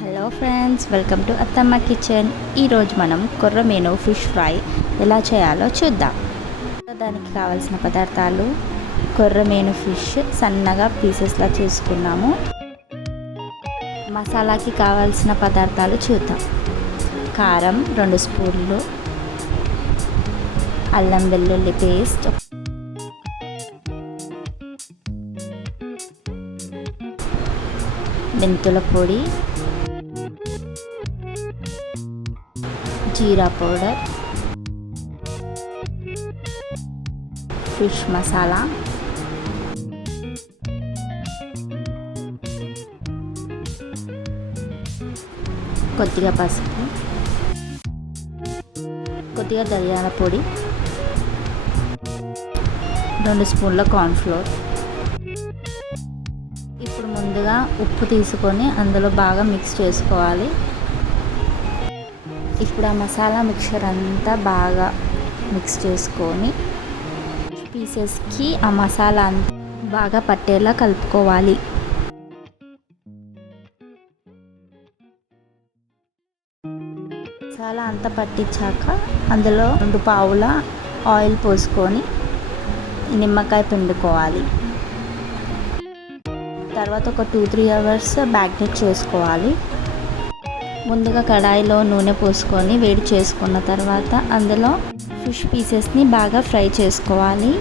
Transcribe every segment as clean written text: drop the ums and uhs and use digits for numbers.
Hello friends, welcome to అత్తమ్మ kitchen. ఈరోజు మనం కొర్రమీను ఫిష్ ఫ్రై ఎలా చేయాలో చూద్దాం. దానికి కావాల్సిన పదార్థాలు: కొర్రమీను ఫిష్ సన్నగా పీసెస్లా చేసుకున్నాము. మసాలాకి కావాల్సిన పదార్థాలు చూద్దాం. కారం 2 స్పూన్లు, అల్లం వెల్లుల్లి పేస్ట్, మెంతుల పొడి, జీరా పౌడర్, ఫిష్ మసాలా, కొద్దిగా పసుపు, కొద్దిగా ధనియాల పొడి, 2 స్పూన్ల కార్న్ఫ్లోర్. ఇప్పుడు ముందుగా ఉప్పు తీసుకొని అందులో బాగా మిక్స్ చేసుకోవాలి. ఇప్పుడు ఆ మసాలా మిక్చర్ అంతా బాగా మిక్స్ చేసుకొని పీసెస్కి ఆ మసాలా అంతా బాగా పట్టేలా కలుపుకోవాలి. మసాలా అంతా పట్టించాక అందులో 2 పావుల ఆయిల్ పోసుకొని నిమ్మకాయ పిండుకోవాలి. తర్వాత ఒక 2-3 అవర్స్ మ్యాగ్నేట్ చేసుకోవాలి. ముందుగా కడాయిలో నూనె పోసుకొని వేడి చేసుకున్న తర్వాత అందులో ఫిష్ పీసెస్ని బాగా ఫ్రై చేసుకోవాలి.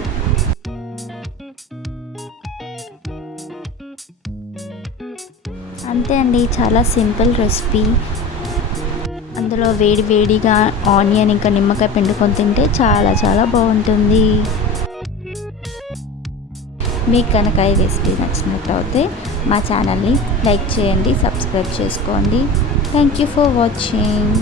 అంతే అండి, చాలా సింపుల్ రెసిపీ. అందులో వేడిగా ఆనియన్ ఇంకా నిమ్మకాయ పిండుకొని తింటే చాలా చాలా బాగుంటుంది. మీకు కనుక ఈ రెసిపీ నచ్చినట్లయితే మా ఛానల్ని లైక్ చేయండి, సబ్స్క్రైబ్ చేసుకోండి. Thank you for watching.